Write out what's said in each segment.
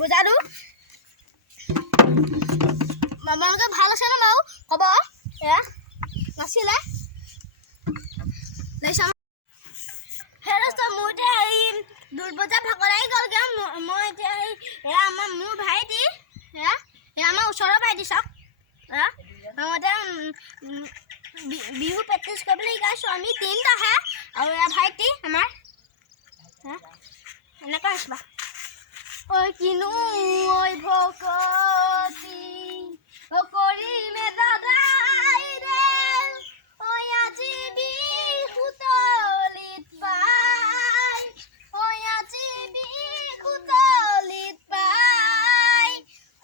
বুজালো মামাকে ভাল আছে না বাউ কব এ নাছিলে নাইছাম হেৰস্ত মুতে এই দুলবজা ভাগলাই গলগে মই এতিয়া এ আমাৰ মোৰ ভাইটি এ আমাৰ ওচৰৰ ভাইটি সব মতে বিহু প্ৰেক্টিছ কৰিবলৈ গাইছো আমি তিনটা হে আৰু এ ভাইটি আমাৰ এনেকা আসবা ঐ কিনু ঐ ভকতি ও কৰি মে দাদাই ৰে ঐ আজি বিহু তলিত পাই ঐ আজি বিহু তলিত পাই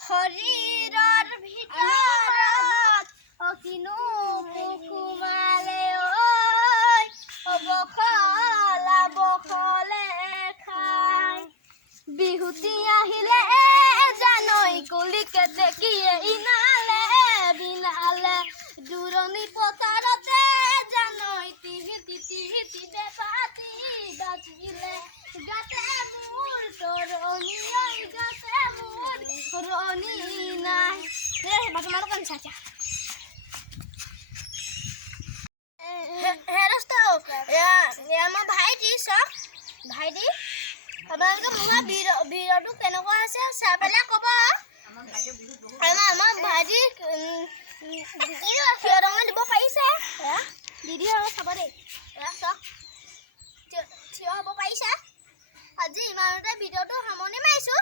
শৰীৰৰ ভিতৰত ও কিনু কুকুমালে ঐ বখলা বখলে খাই বিহুতি আহিলে জানৈ কলিকে দেখিয়ে ইনালে বিনালে দূৰণি পথাৰতে জানৈ তিহিতি তিহিতি বেপাতি বাজিলে গাতে মোৰ তৰণি গাতে মোৰ তৰণি নাই তোমালোক চাচা হেৰস্ত আমাৰ ভাইটি চব ভাইটি আপোনালোকে মোৰ বিৰটো কেনেকুৱা আছে চাই পেলাই ক'ব আমাৰ ভাইটি সিহঁতক দিব পাৰিছে দিদি আৰু চাব দেই চাওক থিয় হ'ব পাৰিছে আজি ইমানতে ভিডিঅ'টো সামৰণি মাৰিছোঁ।